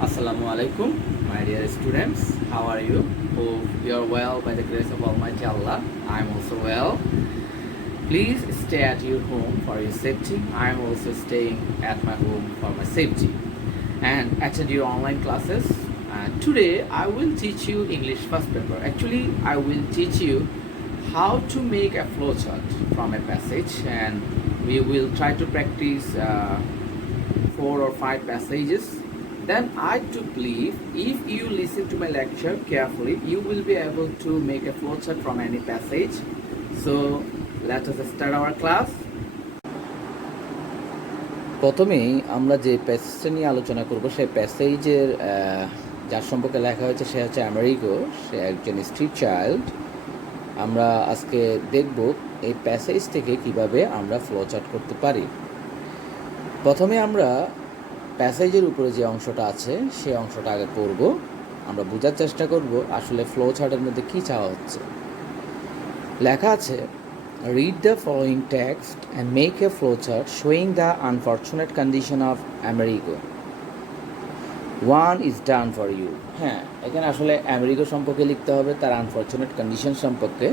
Assalamu alaikum, my dear students. How are you? Hope you are well by the grace of Almighty Allah. I am also well. Please stay at your home for your safety. I am also staying at my home for my safety. And attend your online classes. Today I will teach you English first paper. Actually, I will teach you how to make a flowchart from a passage, and we will try to practice 4 or 5 passages. Then I do believe if you listen to my lecture carefully, you will be able to make a flowchart from any passage. So let us start our class. প্রথমেই আমরা যে প্যাসেজটা নিয়ে আলোচনা করব সেই প্যাসেজের যার সম্পর্কে লেখা হয়েছে সে হচ্ছে আমেরিগো। সে একজন স্ট্রিট চাইল্ড। আমরা আজকে দেখব এই প্যাসেজ থেকে কিভাবে আমরা ফ্লোচার্ট করতে পারি। প্রথমে আমরা প্যাসেজের উপরে যে অংশটা আছে সেই অংশটা আগে পড়ব। আমরা বোঝার চেষ্টা করব আসলে ফ্লো চার্টের মধ্যে কী চাওয়া হচ্ছে। লেখা আছে, read the following text and make a flow chart showing the unfortunate condition of Amerigo. One is done for you. হ্যাঁ, এখানে আসলে আমেরিগো সম্পর্কে লিখতে হবে, তার আনফর্চুনেট কন্ডিশন সম্পর্কে।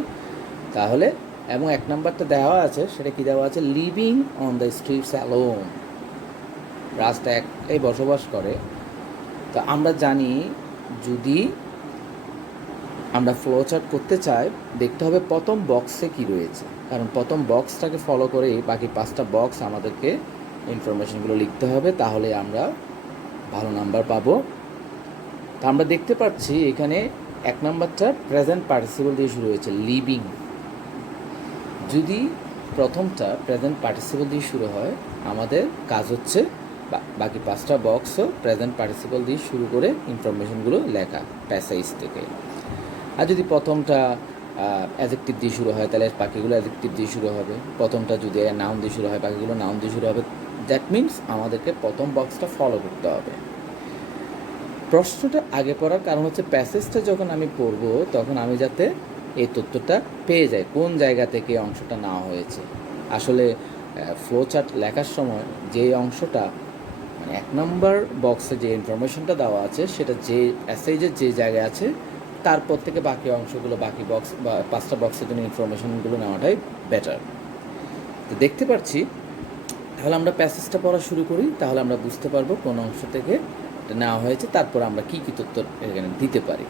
তাহলে এবং 1 নম্বরটা দেওয়া আছে, সেটা কি দেওয়া আছে, living on the streets alone. রাস্তায় একাই বসবাস করে। তো আমরা জানি যদি আমরা ফ্লো চার্ট করতে চাই দেখতে হবে প্রথম বক্সে কি রয়েছে, কারণ প্রথম বক্সটাকে ফলো করেই বাকি 5টা বক্স আমাদেরকে ইনফরমেশনগুলো লিখতে হবে, তাহলে আমরা ভালো নাম্বার পাবো। তো আমরা দেখতে পাচ্ছি এখানে 1 নম্বরটা প্রেজেন্ট পার্টিসিপল দিয়ে শুরু হয়েছে, লিভিং। যদি প্রথমটা প্রেজেন্ট পার্টিসিপল দিয়ে শুরু হয়, আমাদের কাজ হচ্ছে বাকি 5টা বক্সও প্রেজেন্ট পার্টিসিপল দিয়ে শুরু করে ইনফরমেশনগুলো লেখা প্যাসেজ থেকে। আর যদি প্রথমটা অ্যাডজেক্টিভ দিয়ে শুরু হয় তাহলে বাকিগুলো অ্যাডজেক্টিভ দিয়ে শুরু হবে। প্রথমটা যদি নাউন দিয়ে শুরু হয় বাকিগুলো নাউন দিয়ে শুরু হবে। দ্যাট মিনস আমাদেরকে প্রথম বক্সটা ফলো করতে হবে। প্রশ্নটা আগে পড়ার কারণ হচ্ছে প্যাসেজটা যখন আমি পড়ব তখন আমি যাতে এই তথ্যটা পেয়ে যাই কোন জায়গা থেকে অংশটা নেওয়া হয়েছে। আসলে ফ্লো চার্ট লেখার সময় যে অংশটা 1 নম্বর বক্সে যে ইনফরমেশনটা দেওয়া আছে সেটা যে প্যাসেজের যে জায়গায় আছে তারপর থেকে বাকি অংশগুলো বাকি বক্স বা 5টা বক্সের জন্য ইনফরমেশনগুলো নেওয়াটাই বেটার। তো দেখতে পাচ্ছি, তাহলে আমরা প্যাসেজটা পড়া শুরু করি, তাহলে আমরা বুঝতে পারবো কোন অংশ থেকে নেওয়া হয়েছে, তারপর আমরা কী কী তথ্য এখানে দিতে পারি।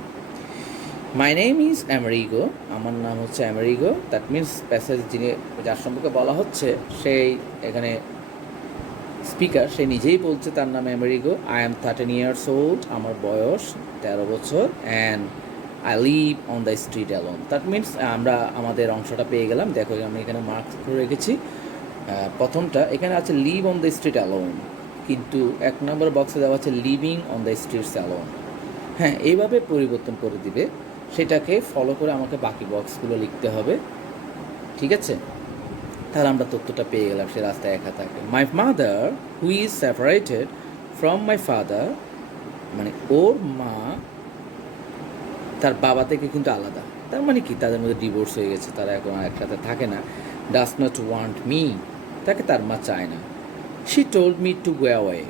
My name is Amerigo. আমার নাম হচ্ছে আমেরিগো। দ্যাট মিনস প্যাসেজ যিনি যার সম্পর্কে বলা হচ্ছে সেই এখানে স্পিকার সে নিজেই বলছে তার নাম Amerigo. I am 13 years old। আমার বয়স 13 বছর। And I live on the street alone. That means আমরা আমাদের অংশটা পেয়ে গেলাম। দেখো আমি এখানে মার্ক করে রেখেছি। প্রথমটা এখানে আছে live on the street alone, কিন্তু 1 নম্বর বক্সে দেওয়া আছে living on the streets alone. হ্যাঁ, এইভাবে পরিবর্তন করে দিবে, সেটাকে ফলো করে আমাকে বাকি বক্সগুলো লিখতে হবে। ঠিক আছে, তাহলে আমরা তথ্যটা পেয়ে গেলাম। সে রাস্তায় একা থাকে। My mother who is separated from my father, মানে ওর মা তার বাবা থেকে কিন্তু আলাদা। তার মানে কি, তাদের মধ্যে ডিভোর্স হয়ে গেছে, তারা এখন আর একসাথে থাকে না। ডাজ নট ওয়ান্ট মি, তাকে তার মা চায় না। She told me to go away,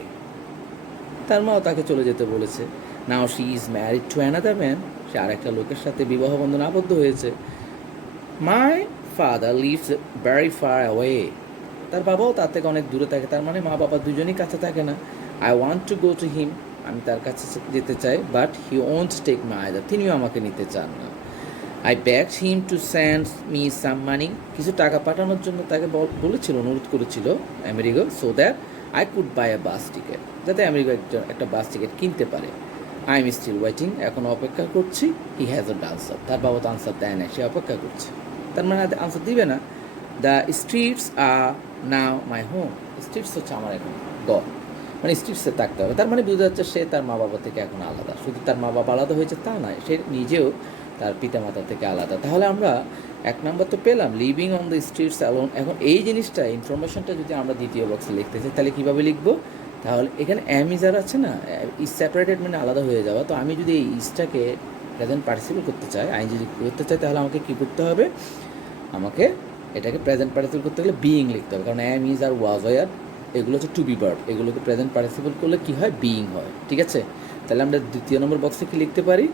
তার মাও তাকে চলে যেতে বলেছে। Now she is married to another man, সে আরেকটা লোকের সাথে বিবাহ বন্ধনে আবদ্ধ হয়েছে। My father lives very far away, তার বাবাও তার থেকে অনেক দূরে থাকে। তার মানে মা বাবা দুজনেই কাছে থাকে না। I want to go to him, আমি তার কাছে যেতে চাই, but he won't take my either, তিনিও আমাকে নিতে চান না। I begged him to send me some money, কিছু টাকা পাঠানোর জন্য তাকে বলেছিল, অনুরোধ করেছিল আমেরিগো, so that I could buy a bus ticket, যাতে আমেরিগো একটা বাস টিকিট কিনতে পারে। আই এম স্টিল ওয়েটিং, এখন অপেক্ষা করছি। হি হ্যাজ আ আনসার, তার বাবা তো আনসার দেয় না, সে অপেক্ষা করছে। তার মানে আনসার দিবে না। The streets are now my home, streets হচ্ছে আমার এখন ঘর, মানে স্ট্রিটসে থাকতে হবে। তার মানে বোঝা যাচ্ছে সে তার মা বাবা থেকে এখন আলাদা। শুধু তার মা বাবা আলাদা হয়েছে তা নয়, সে নিজেও তার পিতামাতা থেকে আলাদা। তাহলে আমরা 1 নম্বর তো পেলাম, living on the streets alone. এখন এই জিনিসটা ইনফরমেশনটা যদি আমরা দ্বিতীয় বক্সে লিখতে চাই তাহলে কীভাবে লিখবো? তাহলে এখানে অ্যাম ইজ আর আছে না, ইজ সেপারেটেড মানে আলাদা হয়ে যাওয়া। তো আমি যদি এই ইজটাকে প্রেজেন্ট পার্টিসিপল করতে চাই, আমি যদি করতে চাই, তাহলে আমাকে কী করতে হবে? আমাকে এটাকে প্রেজেন্ট পার্টিসিপল করতে গেলে বিইং লিখতে হবে, কারণ অ্যাম ইজ আর ওয়াজ আর এগুলো হচ্ছে টু বি ভার্ব, এগুলোকে প্রেজেন্ট পার্টিসিপল করলে কী হয়? বিইং হয়। ঠিক আছে, তাহলে আমরা দ্বিতীয় নম্বর বক্সে কি লিখতে পারি?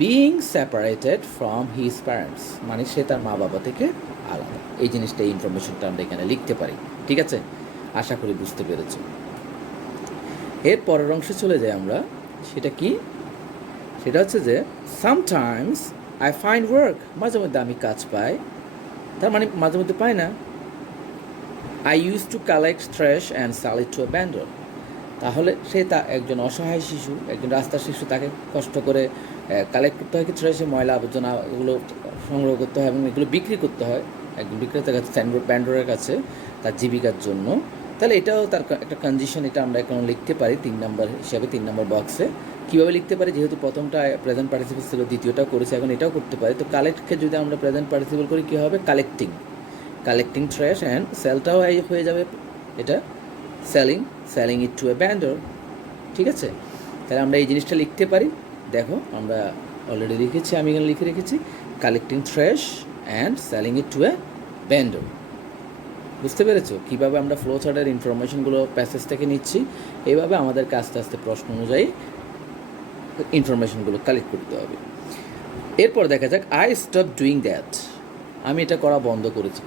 Being separated from his parents, মানে সে তার মা বাবা থেকে আলাদা। এই জিনিসটা, এই ইনফরমেশনটা আমরা এখানে লিখতে পারি। ঠিক আছে, আশা করি বুঝতে পেরেছি। এর পরের অংশে চলে যাই আমরা। সেটা কি? সেটা হচ্ছে যে সামটাইমস আই ফাইন্ড ওয়ার্ক, মাঝে মধ্যে আমি কাজ পাই। তার মানে মাঝে মধ্যে পাই না। I use to collect trash and sell it to a vendor. তাহলে সে একজন অসহায় শিশু, একজন রাস্তার শিশু, তাকে কষ্ট করে কালেক্ট করতে হয় কি ট্র্যাশে, ময়লা আবর্জনা, এগুলো সংগ্রহ করতে হয় এবং এগুলো বিক্রি করতে হয় একজন বিক্রেতার কাছে, ভেন্ডরের কাছে, তার জীবিকার জন্য। তাহলে এটাও তার একটা কন্ডিশন, এটা আমরা এখন লিখতে পারি 3 নম্বর হিসাবে, 3 নম্বর বক্সে। কীভাবে লিখতে পারি? যেহেতু প্রথমটা প্রেজেন্ট পার্টিসিপল ছিল, দ্বিতীয়টাও করেছে, এখন এটাও করতে পারি। তো কালেক্টকে যদি আমরা প্রেজেন্ট পার্টিসিপল করি কী হবে? কালেক্টিং ট্র্যাশ অ্যান্ড সেলটাও হয়ে যাবে এটা selling it to a vendor. ঠিক আছে, তাহলে আমরা এই জিনিসটা লিখতে পারি। দেখো আমরা অলরেডি লিখেছি, আমি এখানে লিখে রেখেছি collecting trash and selling it to a vendor. বুঝতে পেরেছো কীভাবে আমরা ফ্লো চার্টের ইনফরমেশনগুলো প্যাসেজ থেকে নিচ্ছি? এইভাবে আমাদেরকে আস্তে আস্তে প্রশ্ন অনুযায়ী ইনফরমেশনগুলো কালেক্ট করতে হবে। এরপর দেখা যাক, আই স্টপ ডুইং দ্যাট, আমি এটা করা বন্ধ করেছি।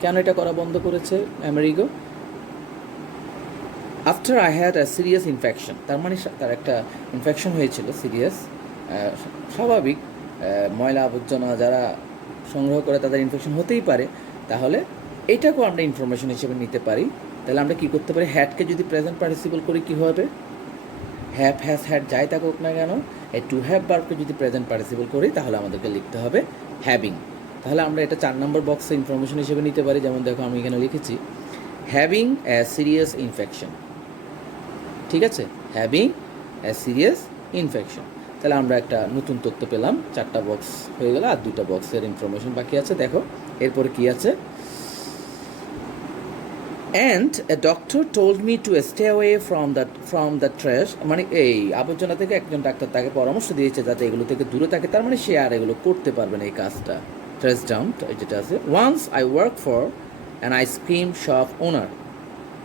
কেন এটা করা বন্ধ করেছে Amerigo? After I had a serious infection, তার মানে তার একটা ইনফেকশন হয়েছিল সিরিয়াস। স্বাভাবিক, ময়লা আবর্জনা যারা সংগ্রহ করে তাদের ইনফেকশন হতেই পারে। তাহলে এইটাকেও আমরা ইনফরমেশন হিসেবে নিতে পারি। তাহলে আমরা কী করতে পারি? হ্যাডকে যদি প্রেজেন্ট পার্টিসিপল করি কী হবে? হ্যাভ, হ্যাজ, হ্যাড যাই থাকুক না কেন, এই টু হ্যাভ ভার্বকে যদি প্রেজেন্ট পার্টিসিপল করি তাহলে আমাদেরকে লিখতে হবে হ্যাভিং। তাহলে আমরা এটা 4 নম্বর বক্সে ইনফরমেশন হিসেবে নিতে পারি। যেমন দেখো আমি এখানে লিখেছি হ্যাভিং এ সিরিয়াস ইনফেকশন। ঠিক আছে, হ্যাভিং এ সিরিয়াস ইনফেকশন। তাহলে আমরা একটা নতুন তথ্য পেলাম, 4টা বক্স হয়ে গেল, আর 2টা বক্সের ইনফরমেশন বাকি আছে। দেখো এরপরে কি আছে? And a doctor told me to stay away from the trash, মানে এই আবর্জনা থেকে একজন ডাক্তার তাকে পরামর্শ দিয়েছে যাতে এগুলো থেকে দূরে থাকে। তার মানে সে আর এগুলো করতে পারবে না এই কাজটা। ট্র্যাশ ডাম্প যেটা আছে। Once I work for an ice cream shop owner,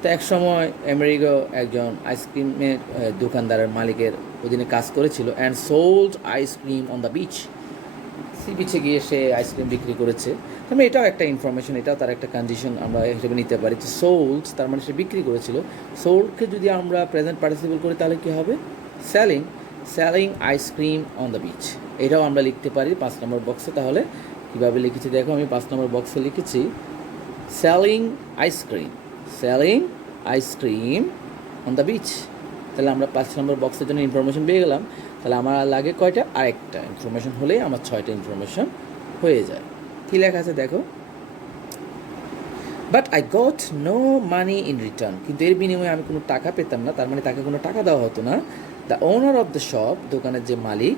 তো এক সময় আমেরিগো একজন আইসক্রিমের দোকানদারের মালিকের অধীনে কাজ করেছিল। And sold ice cream on the beach, sea বিচে গিয়ে সে আইসক্রিম বিক্রি করেছে। তার মানে এটাও একটা ইনফরমেশন, এটাও তার একটা কন্ডিশন আমরা হিসেবে নিতে পারি। যে সোল্ড তার মানে সে বিক্রি করেছিল। সোল্ডকে যদি আমরা প্রেজেন্ট পার্টিসিপল করি তাহলে কী হবে? Selling ice cream on the beach, এটাও আমরা লিখতে পারি 5 নম্বর বক্সে। তাহলে কীভাবে লিখেছি দেখো, আমি 5 নম্বর বক্সে লিখেছি selling ice cream on the beach. তাহলে আমরা 5 নম্বর বক্সের জন্য ইনফরমেশন পেয়ে গেলাম। তাহলে আমার লাগে কয়টা? আরেকটা ইনফরমেশন হলেই আমার 6টা ইনফরমেশন হয়ে যায়। কী লেখা আছে দেখো, but I got no money in return, কিন্তু এর বিনিময়ে আমি কোনো টাকা পেতাম না। তার মানে তাকে কোনো টাকা দেওয়া হতো না। The owner of the shop, দোকানের যে মালিক,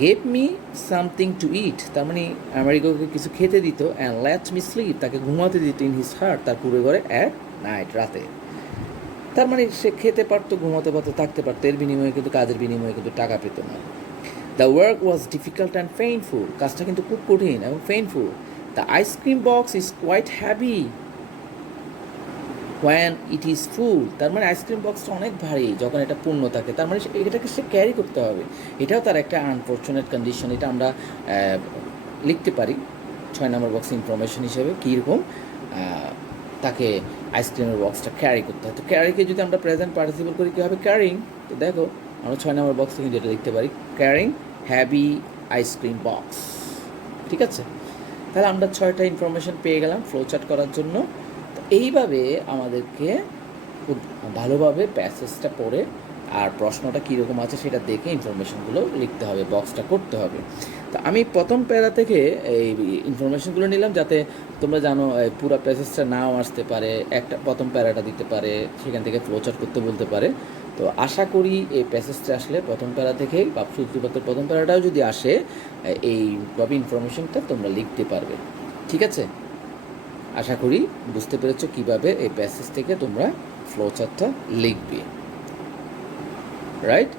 গেভ মি সামথিং টু ইট, তার মানে আমেরিকাকে কিছু খেতে দিত। অ্যান্ড লেট মি স্লিপ, তাকে ঘুমাতে দিত ইন হিজ হার্ট, তার পুরো ঘরে অ্যাট নাইট, রাতে। তার মানে সে খেতে পারতো, ঘুমাতে পারতো, থাকতে পারতো, এর বিনিময়ে কিন্তু কাজের বিনিময়ে কিন্তু টাকা পেত না। The work was difficult and painful, কাজটা কিন্তু খুব কঠিন এবং painful. The ice cream box is quite heavy when it is full, তার মানে আইসক্রিম বক্সটা অনেক ভারী যখন এটা পূর্ণ থাকে। তার মানে এটাকে সে ক্যারি করতে হবে। এটাও তার একটা আনফর্চুনেট কন্ডিশন। এটা আমরা লিখতে পারি 6 নম্বর বক্স ইনফরমেশন হিসেবে। কীরকম? তাকে আইসক্রিমের বক্সটা ক্যারি করতে হয়। তো ক্যারিকে যদি আমরা প্রেজেন্ট পার্টিসিপল করি কী হবে? ক্যারিং। তো দেখো আমরা 6 নম্বর বক্সে কিন্তু এটা লিখতে পারি ক্যারিং হ্যাভি আইসক্রিম বক্স। ঠিক আছে, তাহলে আমরা 6টা ইনফরমেশন পেয়ে গেলাম ফ্লো চার্ট করার জন্য। তো এইভাবে আমাদেরকে খুব ভালোভাবে প্যাসেজটা পড়ে আর প্রশ্নটা কীরকম আছে সেটা দেখে ইনফরমেশনগুলো লিখতে হবে, বক্সটা করতে হবে। তো আমি প্রথম প্যারা থেকে এই ইনফরমেশনগুলো নিলাম যাতে তোমরা জানো পুরো প্যাসেজটা নাও আসতে পারে, একটা প্রথম প্যারাটা দিতে পারে, সেখান থেকে ফ্লোচার্ট করতে বলতে পারে। তো আশা করি এই প্যাসেজটা আসলে প্রথম প্যারা থেকেই বা সূত্রপাতের প্রথম প্যারাটাও যদি আসে এইভাবে ইনফরমেশনটা তোমরা লিখতে পারবে। ঠিক আছে, আশা করি বুঝতে পেরেছো কীভাবে এই প্যাসেজ থেকে তোমরা ফ্লোচার্টটা লিখবে। রাইট,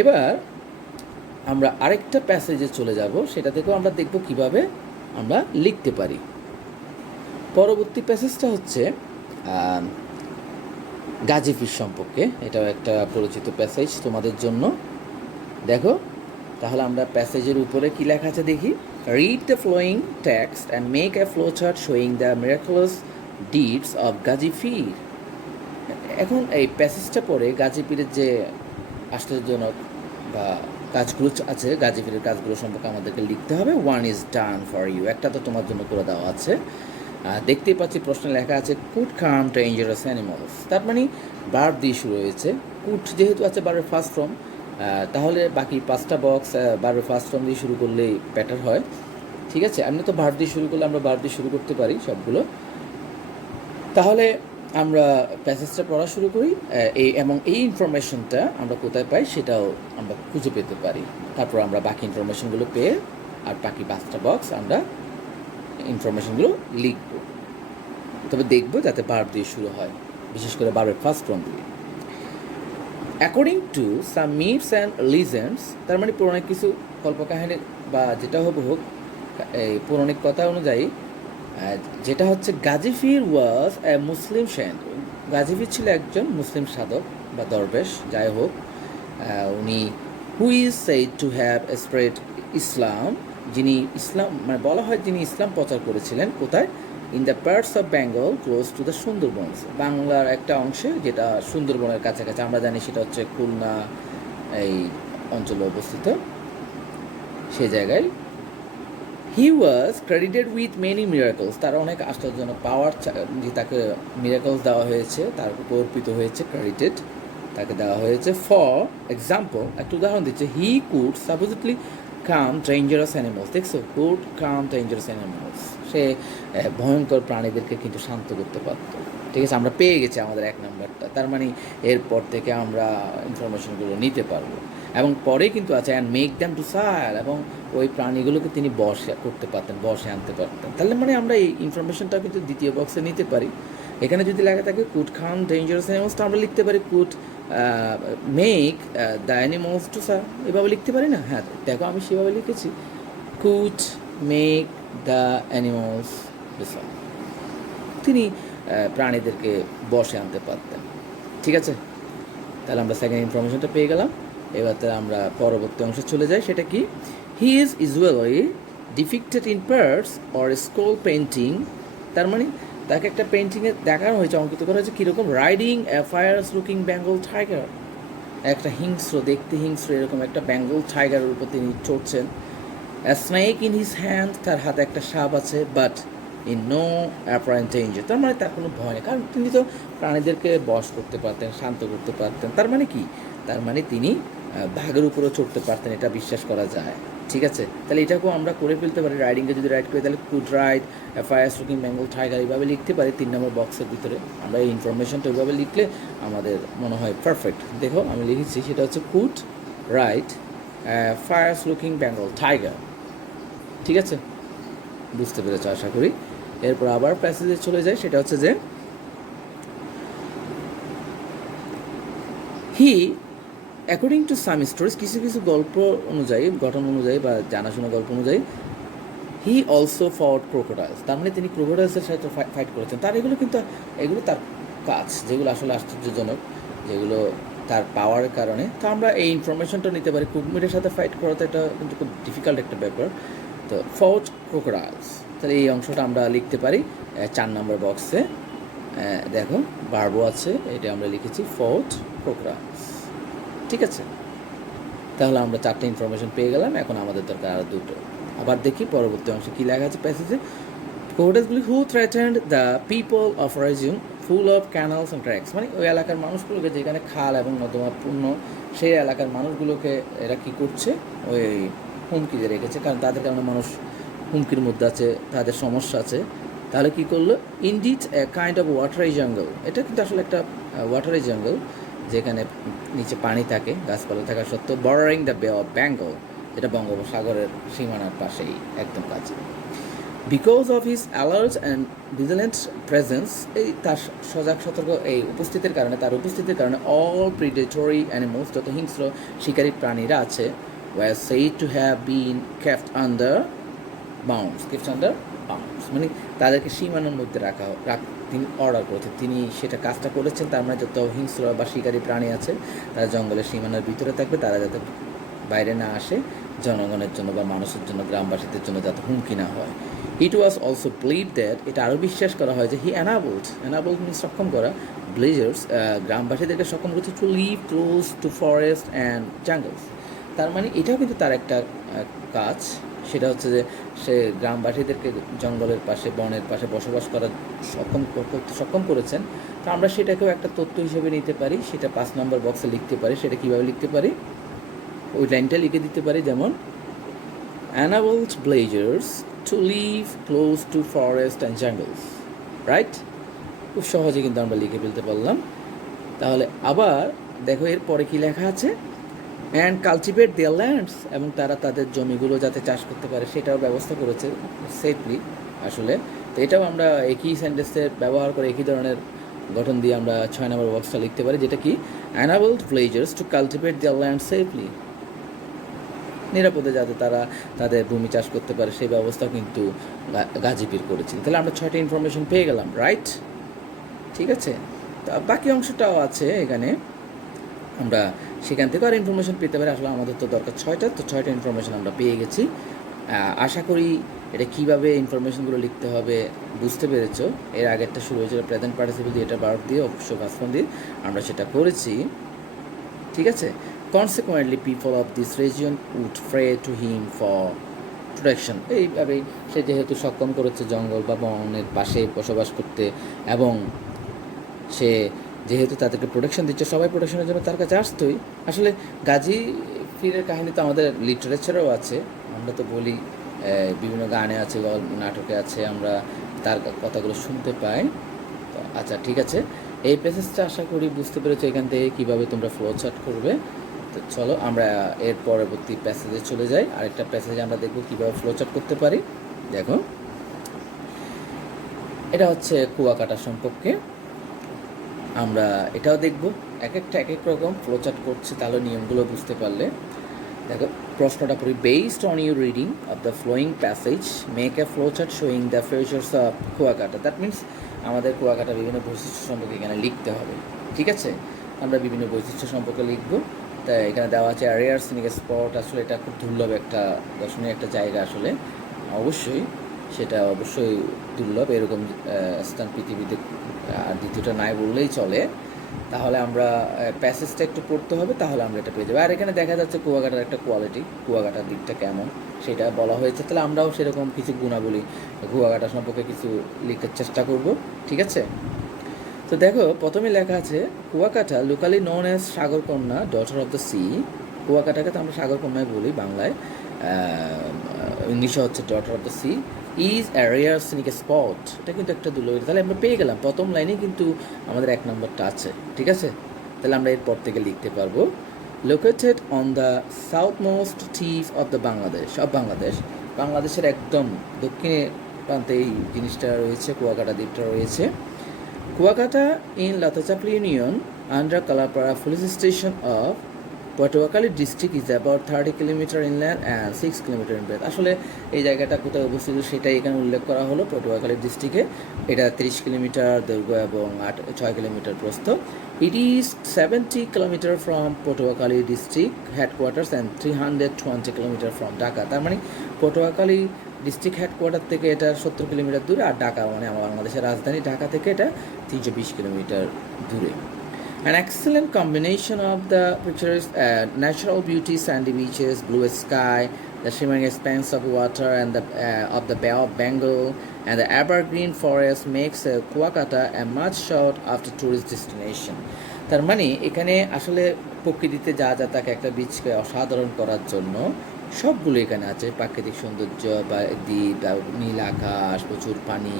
এবার আমরা আরেকটা প্যাসেজে চলে যাব, সেটা থেকেও আমরা দেখব কিভাবে আমরা লিখতে পারি। পরবর্তী প্যাসেজটা হচ্ছে গাজী ফিশ সম্পর্কে। এটাও একটা পরিচিত প্যাসেজ তোমাদের জন্য। দেখো, তাহলে আমরা প্যাসেজের উপরে কি লেখা আছে দেখি। Read the flowing text and make a flow chart showing the miraculous deeds of Gazi পীর। এখন এই প্যাসেজটা পড়ে গাজী পীরের যে আশ্চর্যজনক বা কাজগুলো আছে, গাজী পীরের কাজগুলো সম্পর্কে আমাদেরকে লিখতে হবে। One is done for you, একটা তো তোমার জন্য করে দেওয়া আছে। দেখতেই পাচ্ছি প্রশ্নে লেখা আছে কুড কাম ডেঞ্জারাস অ্যানিমালস, তার মানে ভার্ব দিয়ে শুরু হয়েছে। কুড যেহেতু আছে ভার্বের ফার্স্ট ফর্ম, তাহলে বাকি 5টা বক্স ভার্বের ফার্স্ট ফর্ম দিয়ে শুরু করলেই বেটার হয়। ঠিক আছে, আমি তো ভার্ব দিয়ে শুরু করলে আমরা ভার্ব দিয়ে শুরু করতে পারি সবগুলো। তাহলে আমরা প্যাসেজটা পড়া শুরু করি, এবং এই ইনফরমেশনটা আমরা কোথায় পাই সেটাও আমরা খুঁজে পেতে পারি। তারপর আমরা বাকি ইনফরমেশনগুলো পেয়ে আর বাকি 5টা বক্স আমরা ইনফরমেশনগুলো লিখব, তবে দেখব যাতে ভার্ব দিয়ে শুরু হয়, বিশেষ করে ভার্বের ফার্স্ট ফর্ম দিয়ে। According to some myths and legends, তার মানে পৌরাণিক কিছু কল্পকাহিনী বা যেটা হোক এই পৌরাণিক কথা অনুযায়ী, যেটা হচ্ছে গাজী পীর ওয়াজ এ মুসলিম সেন্ট। গাজী পীর ছিল একজন মুসলিম সাধক বা দরবেশ, যাই হোক। উনি who is said to have spread Islam, যিনি ইসলাম মানে বলা হয় যিনি ইসলাম প্রচার করেছিলেন কোথায়, in the parts of Bengal close to the Sundarbans, বাংলার একটা অংশে যেটা সুন্দরবনের কাছাকাছি, আমরা জানি সেটা হচ্ছে খুলনা এই অঞ্চলে অবস্থিত, সে জায়গায়। হি ওয়াজ ক্রেডিটেড উইথ মেনি মিরাকলস, তার অনেক আশ্চর্যজনক পাওয়ার যে তাকে মিরাকলস দেওয়া হয়েছে, তার উপর অর্পিত হয়েছে, ক্রেডিটেড তাকে দেওয়া হয়েছে। ফর এক্সাম্পল, একটা উদাহরণ দিচ্ছে, he could supposedly come dangerous animals, দেখছো, কুড কাম ডেঞ্জারাস অ্যানিমালস, সে ভয়ঙ্কর প্রাণীদেরকে কিন্তু শান্ত করতে পারত। ঠিক আছে, আমরা পেয়ে গেছি আমাদের 1 নাম্বারটা, তার মানে এরপর থেকে আমরা ইনফরমেশনগুলো নিতে পারবো। এবং পরে কিন্তু আছে অ্যান্ড মেক দ্যাম টু সাইল, এবং ওই প্রাণীগুলোকে তিনি বশে করতে পারতেন, বশে আনতে পারতেন। তাহলে মানে আমরা এই ইনফরমেশনটা কিন্তু দ্বিতীয় বক্সে নিতে পারি। এখানে যদি লেখা থাকে কুড কাম ডেঞ্জারাস অ্যানিমালস, তো আমরা লিখতে পারি could make the animals to sail, এভাবে লিখতে পারি না? হ্যাঁ, দেখো আমি সেভাবে লিখেছি, could make the animals to sail, তিনি প্রাণীদেরকে বশে আনতে পারতেন। ঠিক আছে, তাহলে আমরা সেকেন্ড ইনফরমেশনটা পেয়ে গেলাম। এবার তাহলে আমরা পরবর্তী অংশে চলে যাই, সেটা কি, he is usually ডিপিক্টেড in parts or school painting, তার মানে তাকে একটা পেন্টিংয়ে দেখানো হয়েছে, অঙ্কিত করা হয়েছে কীরকম, রাইডিং এ ফায়ার্স লুকিং বেঙ্গল টাইগার, একটা হিংস্র, দেখতে হিংস্র এরকম একটা বেঙ্গল টাইগারের উপর তিনি চড়ছেন। A snake in his hand, তার হাতে একটা সাপ আছে, but in no apparent danger, তার মানে তার কোনো ভয় নেই, কারণ তিনি তো প্রাণীদেরকে বশ করতে পারতেন, শান্ত করতে পারতেন। তার মানে কি, তার মানে তিনি বাঘের উপরেও চড়তে পারতেন, এটা বিশ্বাস করা যায়। ঠিক আছে, তাহলে এটাকেও আমরা করে ফেলতে পারি, রাইডিংকে যদি রাইড করি তাহলে could ride fire stroking Bengal tiger এইভাবে লিখতে পারি 3 নম্বর বক্সের ভিতরে। আমরা এই ইনফরমেশনটা ওইভাবে লিখলে আমাদের মনে হয় পারফেক্ট। দেখো আমি লিখেছি, সেটা হচ্ছে could ride fire looking Bengal tiger. ঠিক আছে, বুঝতে পেরেছো আশা করি। এরপর আবার প্যাসেজে চলে যায়, সেটা হচ্ছে যে হি অ্যাকর্ডিং টু সাম স্টোরিজ, কিছু কিছু গল্প অনুযায়ী, ঘটনা অনুযায়ী বা জানাশোনা গল্প অনুযায়ী, হি অলসো ফট ক্রোকোডাইলস, তার মানে তিনি ক্রোকোডাইলসের সাথে ফাইট করেছেন। তার এগুলো কিন্তু এগুলো তার কাজ, যেগুলো আসলে আশ্চর্যজনক, যেগুলো তার পাওয়ার কারণে। তো আমরা এই ইনফরমেশনটা নিতে পারি, কুকুরের সাথে ফাইট করা তো এটা কিন্তু খুব ডিফিকাল্ট একটা ব্যাপার। তো ফট ক্রোকোডাইলস, তাহলে এই অংশটা আমরা লিখতে পারি 4 নম্বর বক্সে। দেখো ভার্বও আছে, এটা আমরা লিখেছি ফট ক্রোকোডাইলস। ঠিক আছে, তাহলে আমরা 4টা ইনফরমেশন পেয়ে গেলাম, এখন আমাদের দরকার আরও 2টো। আবার দেখি পরবর্তী অংশে কী লেখা আছে প্যাসেজে। ক্রোকোডাইলসগুলি who threatened the people of region full of canals and tracks, মানে ওই এলাকার মানুষগুলোকে, যেখানে খাল এবং নর্দমাপূর্ণ, সেই এলাকার মানুষগুলোকে এরা কী করছে, ওই হুমকি দিয়ে রেখেছে, কারণ তাদের কারণে মানুষ হুমকির মধ্যে আছে, তাদের সমস্যা আছে। তাহলে কী করলো, indeed a kind of watery জঙ্গল, এটা কিন্তু আসলে একটা ওয়াটারি জঙ্গল, যেখানে নিচে পানি থাকে, গাছপালা থাকা সত্ত্বেও, বর্ডারিং দ্য বে অফ বেঙ্গল, যেটা বঙ্গোপসাগরের সীমানার পাশেই একদম কাছে। Because of his alert and vigilant presence, এই তার সজাগ সতর্ক এই উপস্থিতির কারণে, তার উপস্থিতির কারণে, অল প্রিডেটরি অ্যানিমালস, যত হিংস্র শিকারী প্রাণীরা আছে, were said to have been kept under bounds, kept under bounds, মানে তাদেরকে সীমানার মধ্যে রাখা তিনি অর্ডার করেছেন, তিনি সেটা কাজটা করেছেন। তার মানে যত হিংস্র বা শিকারী প্রাণী আছে তারা জঙ্গলের সীমানার ভিতরে থাকবে, তারা যাতে বাইরে না আসে, জনগণের জন্য বা মানুষের জন্য, গ্রামবাসীদের জন্য যাতে হুমকি না হয়। ইট ওয়াজ অলসো বিলিভ দ্যাট, এটা আরও বিশ্বাস করা হয় যে হি অ্যানাবলড মিনস সক্ষম করা, ভিলেজার্স গ্রামবাসীদেরকে সক্ষম করছে to live close to forest and jungles. তার মানে এটাও কিন্তু তার একটা কাজ, সেটা হচ্ছে যে সে গ্রামবাসীদেরকে জঙ্গলের পাশে, বনের পাশে বসবাস করার করতে সক্ষম করেছেন। তো আমরা সেটাকেও একটা তথ্য হিসেবে নিতে পারি, সেটা 5 নম্বর বক্সে লিখতে পারি। সেটা কীভাবে লিখতে পারি, ওই লাইনটা লিখে দিতে পারি, যেমন enabled villagers to live close to forest and jungles, right? খুব সহজে কিন্তু আমরা লিখে ফেলতে পারলাম। তাহলে আবার দেখো এরপরে কি লেখা আছে, অ্যান্ড কালটিভেট দেয়ার ল্যান্ডস, এবং তারা তাদের জমিগুলো যাতে চাষ করতে পারে সেটাও ব্যবস্থা করেছে সেফলি। আসলে তো এটাও আমরা একই সেন্টেন্সের ব্যবহার করে একই ধরনের গঠন দিয়ে আমরা 6 নম্বর বক্সটা লিখতে পারি, যেটা কি enabled villagers to cultivate their land safely, নিরাপদে যাতে তারা তাদের ভূমি চাষ করতে পারে সেই ব্যবস্থা কিন্তু গাজীপুর করেছেন। তাহলে আমরা 6টা ইনফরমেশন পেয়ে গেলাম, রাইট? ঠিক আছে, তো বাকি অংশটাও আছে এখানে, আমরা সেখান থেকে আর ইনফরমেশন পেতে পারি। আসলে আমাদের তো দরকার 6টা, তো 6টা ইনফরমেশন আমরা পেয়ে গেছি। আশা করি এটা কীভাবে ইনফরমেশনগুলো লিখতে হবে বুঝতে পেরেছ। এর আগেরটা শুরু হয়েছিল প্রেজেন্ট পার্টিসিপল দিয়ে, এটা ভার্ব দিয়ে, অবশ্য ভার্ব দিয়ে আমরা সেটা করেছি। ঠিক আছে, consequently people of this region would pray to him for protection, এইভাবেই সে যেহেতু সক্ষম করেছে জঙ্গল বা বনের পাশে বসবাস করতে, এবং সে যেহেতু তাদেরকে প্রোটেকশন দিচ্ছে, সবাই প্রোটেকশনের জন্য তার কাছে আসতোই। আসলে গাজী পীরের কাহিনী তো আমাদের লিটারেচারেও আছে, আমরা তো বলি, বিভিন্ন গানে আছে, নাটকে আছে, আমরা তার কথাগুলো শুনতে পাই। তো আচ্ছা ঠিক আছে, এই প্যাসেজটা আশা করি বুঝতে পেরেছো এখান থেকে কীভাবে তোমরা ফ্লো চার্ট করবে। তো চলো আমরা এর পরবর্তী প্যাসেজে চলে যাই। আরেকটা প্যাসেজে আমরা দেখব কীভাবে ফ্লো চার্ট করতে পারি। দেখো, এটা হচ্ছে কুয়াকাটা সম্পর্কে, আমরা এটাও দেখব। এক একটা এক এক রকম ফ্লো চার্ট করছে, তাহলে নিয়মগুলো বুঝতে পারলে। দেখো প্রশ্নটা পড়ি, based on your reading of the following passage make a flow chart showing the features of Kuakata. That means আমাদের কুয়াকাটা বিভিন্ন বৈশিষ্ট্য সম্পর্কে এখানে লিখতে হবে। ঠিক আছে, আমরা বিভিন্ন বৈশিষ্ট্য সম্পর্কে লিখব। তাই এখানে দেওয়া আছে রেয়ার সিনিক স্পট, আসলে এটা খুব দুর্লভ একটা দর্শনীয় একটা জায়গা, আসলে অবশ্যই সেটা অবশ্যই দুর্লভ, এরকম স্থান পৃথিবীতে আর দ্বিতীয়টা নাই বললেই চলে। তাহলে আমরা প্যাসেজটা একটু পড়তে হবে, তাহলে আমরা এটা পেয়ে যাবো। আর এখানে দেখা যাচ্ছে কুয়াকাটার একটা কোয়ালিটি, কুয়াকাটার দিকটা কেমন সেটা বলা হয়েছে। তাহলে আমরাও সেরকম কিছু গুণাবলী কুয়াকাটা সম্পর্কে কিছু লিখার চেষ্টা করব। ঠিক আছে, তো দেখো প্রথমে লেখা আছে Kuakata locally known as Sagarkanya, daughter of the sea. কুয়াকাটাকে তো আমরা সাগরকন্যায় বলি বাংলায়, ইংলিশে হচ্ছে daughter of the sea, is a rare scenic spot. এটা কিন্তু একটা দুর্লভ। তাহলে আমরা পেয়ে গেলাম, প্রথম লাইনেই কিন্তু আমাদের 1 নম্বরটা আছে। ঠিক আছে, তাহলে আমরা এরপর থেকে লিখতে পারবো, located on the south most tip of the Bangladesh, বাংলাদেশের একদম দক্ষিণে প্রান্তে এই জিনিসটা রয়েছে, কুয়াকাটা দ্বীপটা রয়েছে। Kuakata in Latachapli union under Kalapara police station of Patuakhali district is about 30 kilometre inland and 6 kilometre in breadth. আসলে এই জায়গাটা কোথায় অবস্থিত সেটাই এখানে উল্লেখ করা হলো, পটুয়াখালী ডিস্ট্রিক্টে। এটা 30 কিলোমিটার দৈর্ঘ্য এবং 6 কিলোমিটার প্রস্থ। It is 70 kilometre from Patuakhali district headquarters and 320 kilometre from Dhaka. তার মানে পটুয়াখালী ডিস্ট্রিক্ট হেডকোয়ার্টার থেকে এটা 70 কিলোমিটার দূরে, আর ঢাকা মানে আমার বাংলাদেশের রাজধানী ঢাকা থেকে এটা 320 কিলোমিটার দূরে। An excellent combination of the picturesque natural beauty, sandy beaches, blue sky, the shimmering expanse of water, and of the Bay of Bengal, and the evergreen forest makes Kuakata a much sought after tourist destination. তার মানে এখানে আসলে প্রকৃতিতে যা যা তাকে একটা বীজকে অসাধারণ করার জন্য সবগুলো এখানে আছে। প্রাকৃতিক সৌন্দর্য বা দ্বীপ, নীল আকাশ, প্রচুর পানি,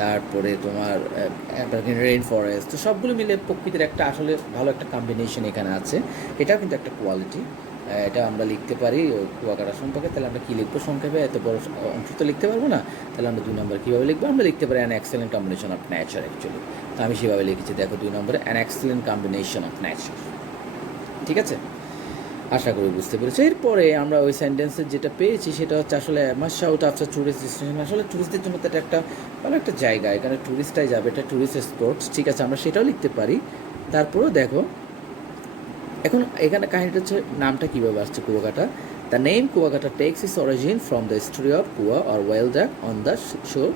তারপরে তোমার রেইন ফরেস্ট, তো সবগুলো মিলে প্রকৃতির একটা আসলে ভালো একটা কম্বিনেশন এখানে আছে। এটাও কিন্তু একটা কোয়ালিটি, এটা আমরা লিখতে পারি কুয়াকাটা সম্পর্কে। তাহলে আমরা কী লিখবো সংক্ষেপে, এত বড় অংশ তো লিখতে পারবো না, তাহলে আমরা 2 নম্বর কীভাবে লিখবো, আমরা লিখতে পারি an excellent combination of nature. Actually তো আমি সেভাবে লিখেছি, দেখো 2 নম্বরে an excellent combination of nature. ঠিক আছে, আশা করি বুঝতে পেরেছি। এরপরে আমরা ওই সেন্টেন্সের যেটা পেয়েছি সেটা হচ্ছে আসলে must out after tourist destination. আসলে ট্যুরিস্টদের জন্য তো এটা একটা ভালো একটা জায়গা, এখানে ট্যুরিস্টরাই যাবে, এটা ট্যুরিস্ট স্পটস। ঠিক আছে, আমরা সেটাও লিখতে পারি। তারপরেও দেখো এখন এখানে কাহিনীটা হচ্ছে নামটা কীভাবে আসছে Kuakata. The name Kuakata takes its origin from the story of kua or well dug on the shore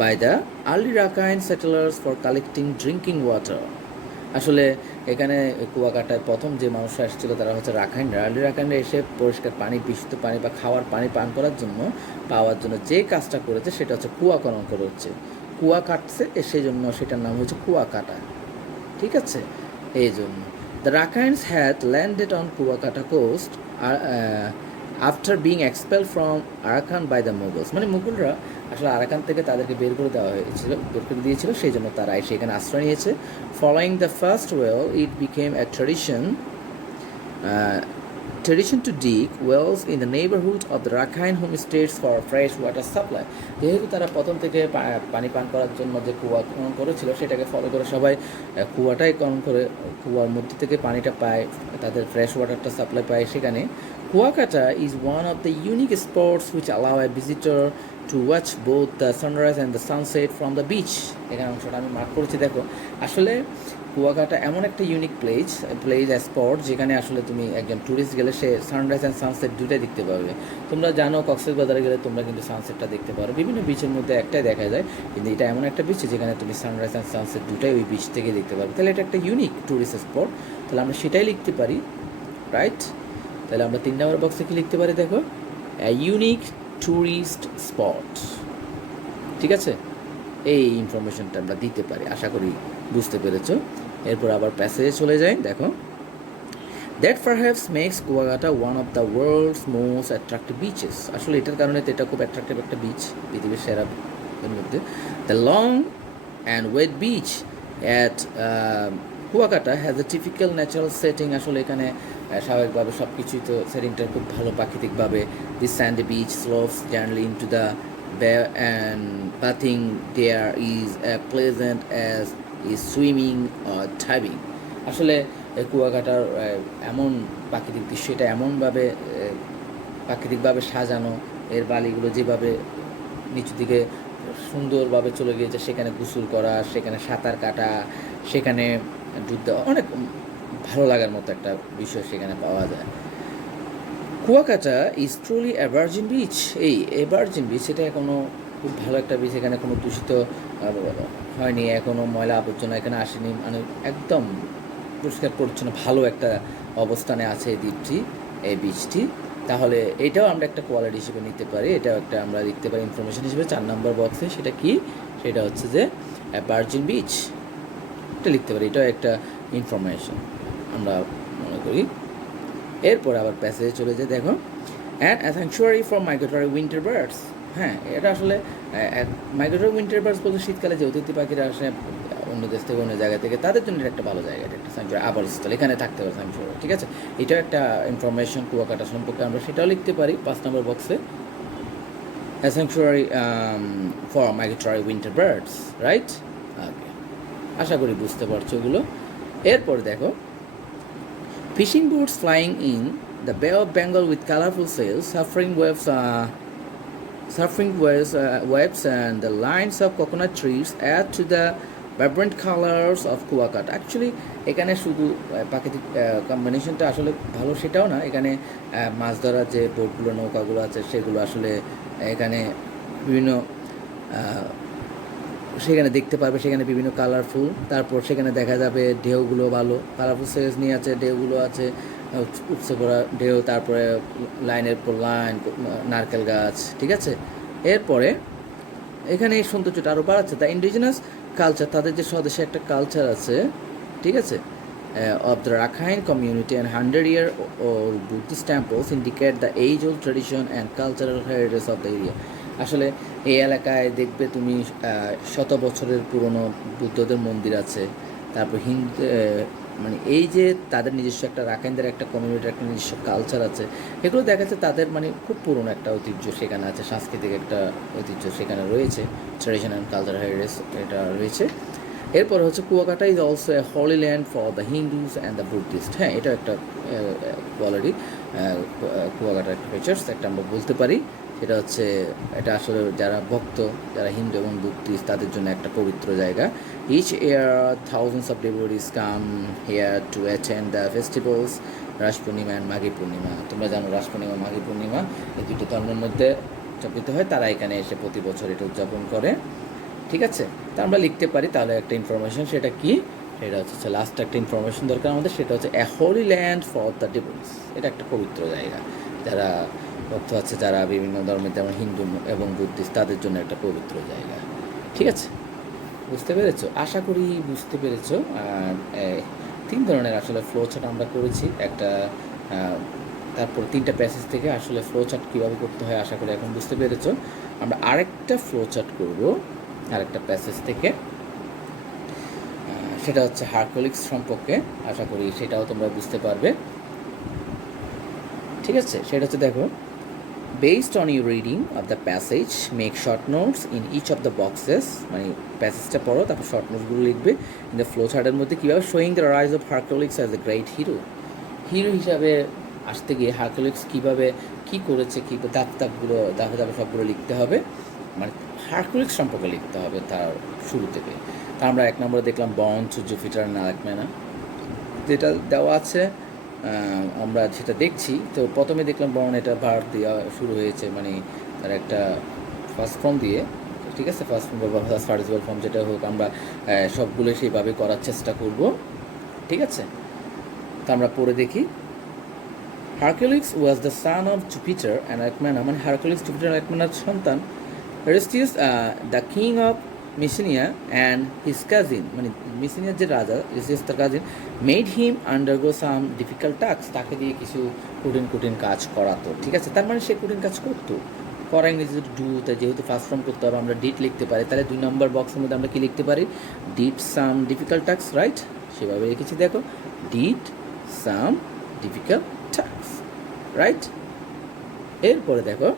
by the early Rakhine settlers for collecting drinking water. আসলে এখানে কুয়াকাটায় প্রথম যে মানুষরা এসেছিল তারা হচ্ছে রাখাইনরা। আর্লি রাখাইনরা এসে পরিষ্কার পানি, বিশুদ্ধ পানি বা খাওয়ার পানি পান করার জন্য, পাওয়ার জন্য যে কাজটা করেছে সেটা হচ্ছে কুয়া খনন করে হচ্ছে কুয়া কাটছে, সেই জন্য সেটার নাম হচ্ছে কুয়াকাটা। ঠিক আছে, এই জন্য the Rakhines had landed on Kuakata coast after being expel from Arakan by the Mughals. মানে মুঘলরা আসলে আরাকান থেকে তাদেরকে বের করে দেওয়া হয়েছিল, বের করে দিয়েছিল, সেই জন্য তারা এসে এখানে আশ্রয় নিয়েছে। Following the first well it became A tradition to dig wells in the neighborhood of the Rakhine homestays for fresh water supply. যেহেতু তারা প্রথম থেকে পানি পান করার জন্য যে কুয়া খনন করেছিল সেটাকে ফলো করে সবাই কুয়াটাই খনন করে কুয়ার মধ্যে থেকে পানিটা পায়, তাদের ফ্রেশ ওয়াটারটা সাপ্লাই পায় সেখানে। Kuakata is one of the unique spots which allow a visitor to watch both the sunrise and the sunset from the beach. এখানে অংশটা আমি মার্ক করেছি, দেখো। আসলে কুয়াকাটা এমন একটা ইউনিক প্লেস স্পট যেখানে আসলে তুমি একজন ট্যুরিস্ট গেলে সে সানরাইজ অ্যান্ড সানসেট দুটাই দেখতে পাবে। তোমরা জানো কক্সবাজারে গেলে তোমরা কিন্তু সানসেটটা দেখতে পারো, বিভিন্ন বিচের মধ্যে একটাই দেখা যায়, কিন্তু এটা এমন একটা বিচ যেখানে তুমি সানরাইজ অ্যান্ড সানসেট দুটাই ওই বিচ থেকে দেখতে পারবে। তাহলে এটা একটা ইউনিক ট্যুরিস্ট স্পট, তাহলে আমরা সেটাই লিখতে পারি, রাইট? তাহলে আমরা 3 নম্বর বক্সে কি লিখতে পারি, দেখো, ইউনিক ট্যুরিস্ট স্পট। ঠিক আছে, এই ইনফরমেশনটা আমরা দিতে পারি, আশা করি বুঝতে পেরেছো। এরপর আবার প্যাসেজে চলে যাই, দেখো। That perhaps makes Kuakata one of the world's most attractive beaches. আসলে এটার কারণে তো এটা খুব অ্যাট্রাক্টিভ একটা বিচ, পৃথিবীর সেরা এর মধ্যে। The long and wet beach at Kuakata has a typical natural setting. আসলে এখানে স্বাভাবিকভাবে সব কিছুই তো সেটিংটা খুব ভালো প্রাকৃতিকভাবে। This sandy beach slopes generally into the bay and bathing there is as pleasant as is swimming or diving. আসলে কুয়াকাটার এমন প্রাকৃতিক দৃশ্য, এটা এমনভাবে প্রাকৃতিকভাবে সাজানো, এর বালিগুলো যেভাবে নিচু দিকে সুন্দরভাবে চলে গিয়েছে, সেখানে গোসল করা, সেখানে সাঁতার কাটা, সেখানে ডুব দেওয়া, অনেক ভালো লাগার মতো একটা বিষয় সেখানে পাওয়া যায়। Kuakata is truly A virgin beach. এই ভার্জিন বিচ, এটা কোনো খুব ভালো একটা বিচ, এখানে কোনো দূষিত হয়নি, এখনও ময়লা আবর্জনা এখানে আসেনি, মানে একদম পরিষ্কার পরিচ্ছন্ন ভালো একটা অবস্থানে আছে এই বিচটি। তাহলে এটাও আমরা একটা কোয়ালিটি হিসেবে নিতে পারি, এটাও একটা আমরা লিখতে পারি ইনফরমেশন হিসেবে 4 নম্বর বক্সে। সেটা কি? সেটা হচ্ছে যে ভার্জিন বিচ, এটা লিখতে পারি, এটাও একটা ইনফরমেশন আমরা মনে করি। এরপর আবার প্যাসেজে চলে যায়, দেখো। And a sanctuary for migratory winter birds. হ্যাঁ, এটা আসলে মাইগ্রেটরি উইন্টার বার্ডস বলতে শীতকালে যে অতিথি পাখিরা আসে অন্য দেশ থেকে অন্য জায়গা থেকে, তাদের জন্য একটা ভালো জায়গা, এটা একটা স্যাংচুয়ারি, আবাসস্থল, এখানে থাকতে পারে স্যাংচুয়ারি। ঠিক আছে, এটাও একটা ইনফরমেশন কুয়াকাটা সম্পর্কে, আমরা সেটাও লিখতে পারি 5 নম্বর বক্সে। A sanctuary for migratory winter birds, right? ওকে, আশা করি বুঝতে পারছো এগুলো। এরপর দেখো, fishing boats flying in the Bay of Bengal with colorful sails, surfing waves and the lines of coconut trees add to the vibrant colors of Kuwakat. Actually এখানে শুধু প্রাকৃতিক কম্বিনেশনটা আসলে ভালো সেটাও না, এখানে মাছ ধরার যে বোটগুলো, নৌকাগুলো আছে সেগুলো আসলে এখানে বিভিন্ন সেখানে দেখতে পারবে, সেখানে বিভিন্ন কালারফুল। তারপর সেখানে দেখা যাবে ঢেউগুলো ভালো কালারফুল সেজ নিয়ে আছে, ঢেউগুলো আছে উৎসে করা ঢেউ, তারপরে লাইনের পর লাইন নারকেল গাছ। ঠিক আছে, এরপরে এখানে এই সৌন্দর্যটা আরও বাড়াচ্ছে। দ্য ইন্ডিজিনাস কালচার, তাদের যে স্বদেশে একটা কালচার আছে, ঠিক আছে, of the Rakhine community and 100-year-old Buddhist temples indicate the age-old tradition and cultural heritage of the area. আসলে এই এলাকায় দেখবে তুমি 100 বছরের পুরনো বুদ্ধদের মন্দির আছে, তারপর মানে এই যে তাদের নিজস্ব একটা রাখাইনদের একটা কমিউনিটির একটা নিজস্ব কালচার আছে, এগুলো দেখা যাচ্ছে তাদের মানে খুব পুরনো একটা ঐতিহ্য সেখানে আছে, সাংস্কৃতিক একটা ঐতিহ্য সেখানে রয়েছে, ট্রেডিশন অ্যান্ড কালচারাল হেরিটেজ এটা রয়েছে। এরপর হচ্ছে Kuakata is also a holy land for the Hindus and the Buddhist. হ্যাঁ, এটা একটা কোয়ালিটি, কুয়াকাটার ফিচার্স একটা আমরা বলতে পারি। সেটা হচ্ছে এটা আসলে যারা ভক্ত, যারা হিন্দু এবং বুদ্ধিস্ট তাদের জন্য একটা পবিত্র জায়গা। Each year thousands of devotees come here to attend the festivals Ras Purnima and Maghi Purnima. তোমরা জানো রাস পূর্ণিমা মাঘী পূর্ণিমা এই দুটো ধর্মের মধ্যে উদযাপিত হয়, তারা এখানে এসে প্রতি বছর এটা উদযাপন করে। ঠিক আছে, তা আমরা লিখতে পারি তাহলে একটা ইনফরমেশন, সেটা কি, সেটা হচ্ছে লাস্ট একটা ইনফরমেশন দরকার আমাদের, সেটা হচ্ছে a holy land for the devotees. এটা একটা পবিত্র জায়গা, যারা ভক্ত আছে, যারা বিভিন্ন ধর্মের যেমন হিন্দু এবং বুদ্ধিস্ট তাদের জন্য একটা পবিত্র জায়গা। ঠিক আছে, বুঝতে পেরেছো? আশা করি বুঝতে পেরেছো। আর 3 ধরনের আসলে ফ্লো চার্ট আমরা করেছি, একটা তারপর 3টা প্যাসেজ থেকে আসলে ফ্লো চার্ট কীভাবে করতে হয় আশা করি এখন বুঝতে পেরেছো। আমরা আরেকটা ফ্লো চার্ট করবো আরেকটা প্যাসেজ থেকে, সেটা হচ্ছে হারকুলিস সম্পর্কে। আশা করি সেটাও তোমরা বুঝতে পারবে। ঠিক আছে, সেটা হচ্ছে দেখো, based on your reading of the passage make short notes in each of the boxes. মানে প্যাসেজটা পড়ো, তারপর শর্ট নোটসগুলো লিখবে ইন দ্য ফ্লো চার্টের মধ্যে কীভাবে showing the rise of Hercules as a great hero. Hero হিসাবে আসতে গিয়ে হারকুলিস কীভাবে কী করেছে, কী দাপগুলো দাপে দাপে সবগুলো লিখতে হবে, মানে হারকুলিস সম্পর্কে লিখতে হবে তার শুরু থেকে। তা আমরা 1 নম্বরে দেখলাম বর্ন টু জুপিটার অ্যান্ড আলেকমেনা, যেটা দেওয়া আছে আমরা যেটা দেখছি। তো প্রথমে দেখলাম বর্ন, এটা ভার্ব দেওয়া শুরু হয়েছে, মানে তার একটা ফার্স্ট ফর্ম দিয়ে। ঠিক আছে, ফার্স্ট ফর্ম বা ফার্স্ট পার্টিসিপাল ফর্ম যেটা হোক, আমরা সবগুলো সেইভাবে করার চেষ্টা করব। ঠিক আছে, তো আমরা পড়ে দেখি। Hercules was the son of Jupiter and Alcmena, মানে হারকুলিস জুপিটার আলেকমেনার সন্তান। Aristeus, the king of Mycenae and his cousin, মানে মিসিনিয়ার যে রাজা, Aristeus তার কাজিন, মেড হিম আন্ডারগো সাম ডিফিকাল্ট টাস্ক, তাকে দিয়ে কিছু কঠিন কাজ করাতো। ঠিক আছে, তার মানে সে কঠিন কাজ করতো। করা ইংরেজি ডু, তাই যেহেতু ফার্স্ট ফর্ম করতে হবে আমরা ডিড লিখতে পারি, তাহলে 2 নম্বর বক্সের মধ্যে আমরা কি লিখতে পারি, did some difficult task, right? সেভাবে লিখেছি, দেখো, did some difficult task, right? এরপরে দেখো,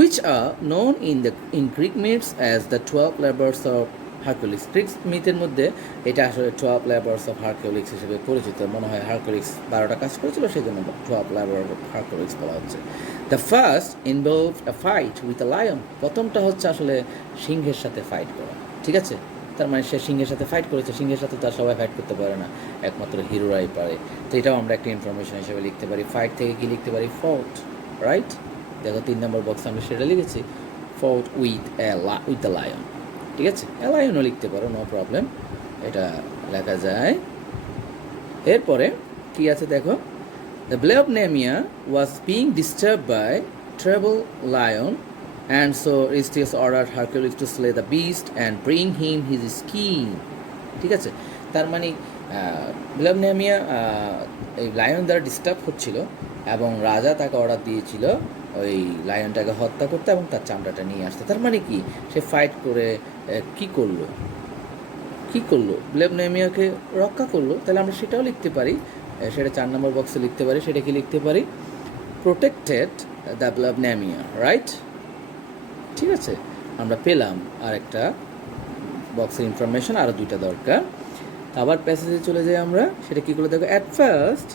which are known in Greek myths as the 12 labors of Hercules. Greek মিথের মধ্যে এটা আসলে 12 labors of Hercules হিসেবে পরিচিত। মনে হয় হারকুলিস 12টা কাজ করেছিল, সেই জন্য 12 labors of Hercules বলা হচ্ছে। The first involved a fight with a lion. প্রথমটা হচ্ছে আসলে সিংহের সাথে ফাইট করা। ঠিক আছে, তার মানে সে সিংহের সাথে ফাইট করেছে। সিংহের সাথে তার সবাই ফাইট করতে পারে না, একমাত্র হিরোরাই পারে। তো এটাও আমরা একটা ইনফরমেশন হিসেবে লিখতে পারি। ফাইট থেকে কি লিখতে পারি, ফোর্ট, রাইট? দেখো 3 নম্বর বক্সে আমি সেটা লিখেছি, ফোর্ট উইথ দ্য লায়ন। ঠিক আছে, এ লায়নও লিখতে পারো, নো প্রবলেম, এটা লেখা যায়। এরপরে কি আছে দেখো, the Blepnemia was being disturbed by treble lion and so Aristeus ordered Hercules to slay the beast and bring him his skin. ঠিক আছে, তার মানে Blepnemia এই লায়ন দ্বারা ডিস্টার্ব হচ্ছিল এবং রাজা তাকে অর্ডার দিয়েছিল ওই লায়নটাকে হত্যা করতে এবং তার চামড়াটা নিয়ে আসতে। তার মানে কি, সে ফাইট করে কি করলো, ব্লেপনেমিয়াকে রক্ষা করলো। তাহলে আমরা সেটাও লিখতে পারি, সেটা 4 নম্বর বক্সে লিখতে পারি। সেটা কি লিখতে পারি, প্রোটেক্টেড দ্য ব্লেপনেমিয়া, রাইট? ঠিক আছে, আমরা পেলাম আর একটা বক্সের ইনফরমেশন, আরও 2টা দরকার। আবার প্যাসেজে চলে যাই আমরা, সেটা কী করে দেখো, at first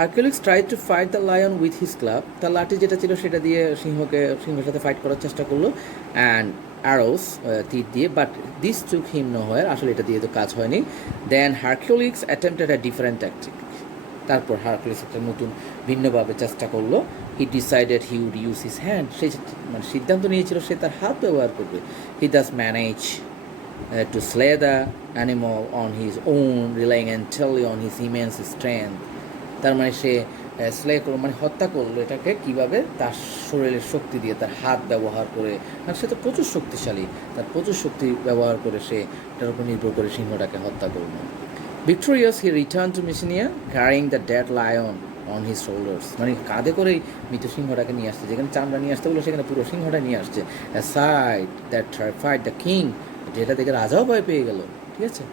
Hercules try to fight the lion with his club. তার লাঠি যেটা ছিল সেটা দিয়ে সিংহের সাথে ফাইট করার চেষ্টা করলো, অ্যান্ড অ্যারোস, তীর দিয়ে, বাট দিস টুক হিম নোহোয়ার, আসলে এটা দিয়ে তো কাজ হয়নি। Then Hercules attempted a different tactic. তারপর হারকুলিস একটা নতুন ভিন্নভাবে চেষ্টা করলো। He decided he would use his hand, সে মানে সিদ্ধান্ত নিয়েছিল সে তার হাত ব্যবহার করবে। He thus manage to slay the animal on his own, relying entirely on his immense strength. তার মানে সে স্লে করলো, মানে হত্যা করলো এটাকে কীভাবে, তার শরীরের শক্তি দিয়ে, তার হাত ব্যবহার করে। কারণ সে তো প্রচুর শক্তিশালী, তার প্রচুর শক্তি ব্যবহার করে সে এটার উপর নির্ভর করে সিংহটাকে হত্যা করলো। Victorious he return to Mycenae carrying the dead lion on his shoulders, মানে কাঁধে করেই মৃত সিংহটাকে নিয়ে আসছে। যেখানে চামড়া নিয়ে আসতে বললো সেখানে পুরো সিংহটা নিয়ে আসছে। Side that fight the king, যেটা দেখে রাজাও ভয় পেয়ে গেল। ঠিক আছে,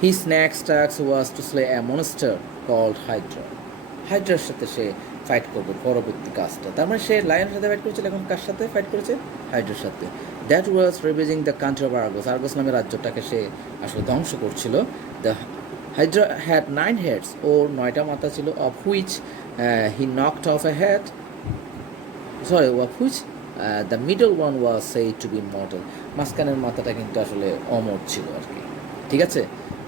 His next task was to slay a monster called Hydra. হাইড্রার সাথে সে ফাইট করবে পরবর্তী কাজটা। তার মানে সে লায়নের সাথে ফাইট করেছিল, এখন কার সাথে ফাইট করেছে? হাইড্রার সাথে। That was ravaging the country of Argos. Argos নামে রাজ্যটাকে সে আসলে ধ্বংস করছিল। দ্য হাইড্রা হ্যাড 9 হেডস, ওর 9টা মাথা ছিল, of which he knocked off a head, sorry of which the middle one was said to be mortal. মাঝখানের মাথাটা কিন্তু আসলে অমর ছিল আর কি, ঠিক আছে?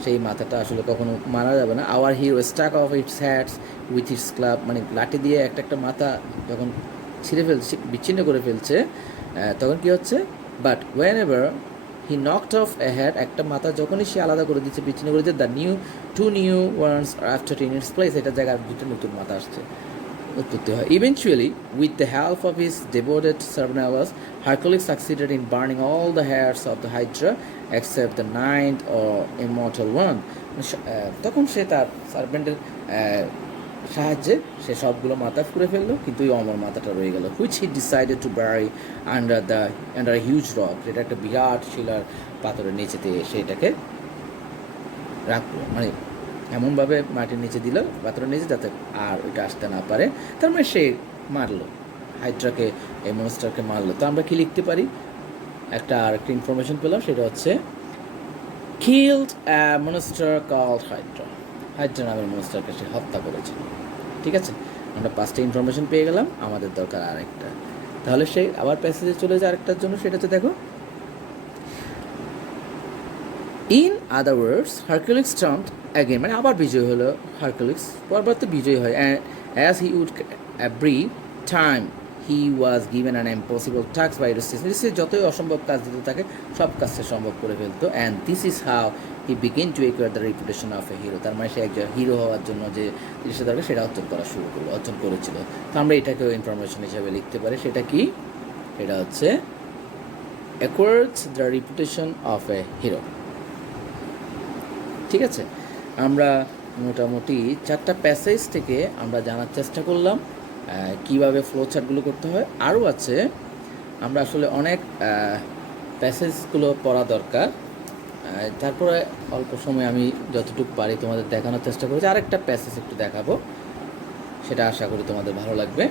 সেই মাথাটা আসলে কখনো মারা যাবে না। Our hero stuck off its heads with its club, মানে লাঠি দিয়ে একটা একটা মাথা যখন ছিঁড়ে ফেলছে, বিচ্ছিন্ন করে ফেলছে, তখন কি হচ্ছে? But whenever he knocked off a head, একটা মাথা যখনই সে আলাদা করে দিচ্ছে, বিচ্ছিন্ন করে দিচ্ছে, the two new ones after in its place, এটা জায়গায় দুটো নতুন মাথা আসছে, উৎপত্তি হয়। Eventually, with the help of his devoted servant Alas, Hercules succeeded in burning all the hairs of the Hydra except the ninth or immortal one. তখন সে তার সার্ভেন্টের সাহায্যে সে সবগুলো মাথা ফুঁড়ে ফেললো, কিন্তু ওই অমর মাথাটা রয়ে গেল, which he decided to bury under huge rock, যেটা একটা বিরাট শিলার পাথরের নিচেতে সেটাকে রাখলো, মানে এমনভাবে মাটির নিচে দিল, পাথরের নিচে, যাতে আর ওইটা আসতে না পারে। তার মানে সে মারলো হাইড্রাকে, এই মনস্টারকে মারলো। তো আমরা কি লিখতে পারি? একটা আরেকটা ইনফরমেশন পেলাম, সেটা হচ্ছে killed a monster called Hydra, Hydra নামের মনস্টারকে সে হত্যা করেছিল, ঠিক আছে? আমরা 5টা ইনফরমেশন পেয়ে গেলাম, আমাদের দরকার আরেকটা। তাহলে সে আবার প্যাসেজে চলে যায় আরেকটার জন্য, সেটা হচ্ছে দেখো, in other words Hercules trumped again, মানে আবার বিজয় হলো হারকুলিস, পরবার তো বিজয়ী হয়, as he would every time he was given an impossible task by সে যতই অসম্ভব কাজ দিতে থাকে সব কাজ সে সম্ভব করে ফেলতো। And this is how he begin to acquire the reputation of a hero, তার মানে সে একজন হিরো হওয়ার জন্য যে জিনিসটা দরকার সেটা অর্জন করেছিল। তো আমরা এটাকেও ইনফরমেশন হিসাবে লিখতে পারি, সেটা কি? এটা হচ্ছে acquires the reputation of a hero, ঠিক আছে? আমরা মোটামুটি 4টা প্যাসেজ থেকে আমরা জানার চেষ্টা করলাম কীভাবে ফ্লো চার্টগুলো করতে হয়। আরও আছে, আমরা আসলে অনেক প্যাসেজগুলো পড়া দরকার, তারপরে অল্প সময় আমি যতটুকু পারি তোমাদের দেখানোর চেষ্টা করেছি। আরেকটা প্যাসেজ একটু দেখাবো, সেটা আশা করি তোমাদের ভালো লাগবে।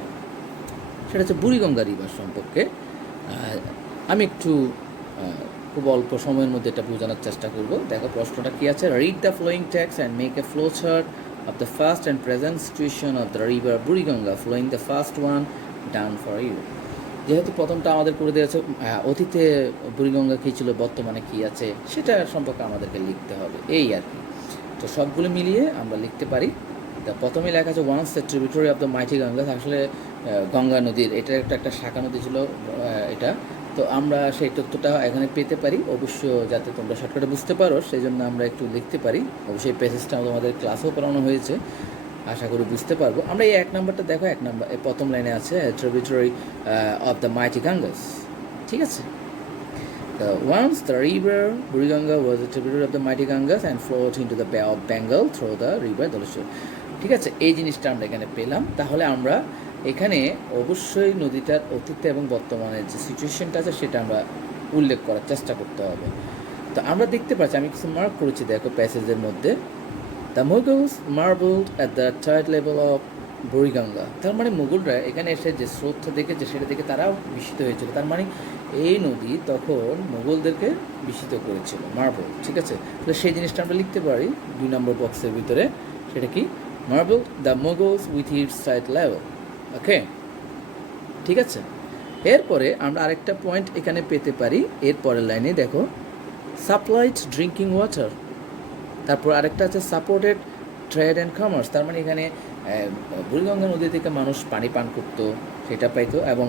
সেটা হচ্ছে বুড়িগঙ্গা রিভার সম্পর্কে। আমি একটু খুব অল্প সময়ের মধ্যে এটা বোঝানোর চেষ্টা করব। দেখো প্রশ্নটা কী আছে, read the flowing text and make a flow chart of the first and present situation of the river Buriganga flowing the first one done for you. যেহেতু প্রথমটা আমাদের করে দিয়েছে, অতীতে বুড়িগঙ্গা কী ছিল, বর্তমানে কী আছে, সেটা সম্পর্কে আমাদেরকে লিখতে হবে, এই আর কি। তো সবগুলো মিলিয়ে আমরা লিখতে পারি। তা প্রথমে লেখা আছে once the tributary of the mighty Ganga, আসলে গঙ্গা নদীর এটা একটা শাখা নদী ছিল এটা। তো আমরা সেই তথ্যটা এখানে পেতে পারি, অবশ্য যাতে তোমরা শর্টকাটে বুঝতে পারো সেই জন্য আমরা একটু লিখতে পারি। অবশ্যই প্যাসেজটা তোমাদের ক্লাসেও পড়ানো হয়েছে, আশা করি বুঝতে পারবো। আমরা এই 1 নম্বরটা দেখো, 1 নম্বর প্রথম লাইনে আছে ট্রিবিউটারি অফ দ্য মাইটি গাঙ্গাস, ঠিক আছে? Once the river Buriganga was a tributary of the mighty Ganges and flowed into the Bay of Bengal through the river Dolishur, ঠিক আছে? এই জিনিসটা আমরা এখানে পেলাম। তাহলে আমরা এখানে অবশ্যই নদীটার অতীতে এবং বর্তমানে যে সিচুয়েশনটা আছে সেটা আমরা উল্লেখ করার চেষ্টা করতে হবে। তো আমরা দেখতে পাচ্ছি, আমি কিছু মার্ক করেছি দেখো প্যাসেজের মধ্যে, the Mughals marbled at the tide level of Buriganga, তার মানে মুঘলরা এখানে এসে যে স্রোতটা দেখেছে সেটা দেখে তারাও বিস্মিত হয়েছিল। তার মানে এই নদী তখন মুঘলদেরকে বিস্মিত করেছিল, মার্বল, ঠিক আছে? তাহলে সেই জিনিসটা আমরা লিখতে পারি 2 নম্বর বক্সের ভিতরে, সেটা কি? Marble the Mughals with its tide level, okay, ঠিক আছে? এরপরে আমরা আরেকটা পয়েন্ট এখানে পেতে পারি, এরপরের লাইনে দেখো, সাপ্লাইড ড্রিঙ্কিং ওয়াটার, তারপর আরেকটা আছে সাপোর্টেড ট্রেড অ্যান্ড কমার্স, তার মানে এখানে বুড়িগঙ্গা নদী থেকে মানুষ পানি পান করতো, সেটা পাইতো, এবং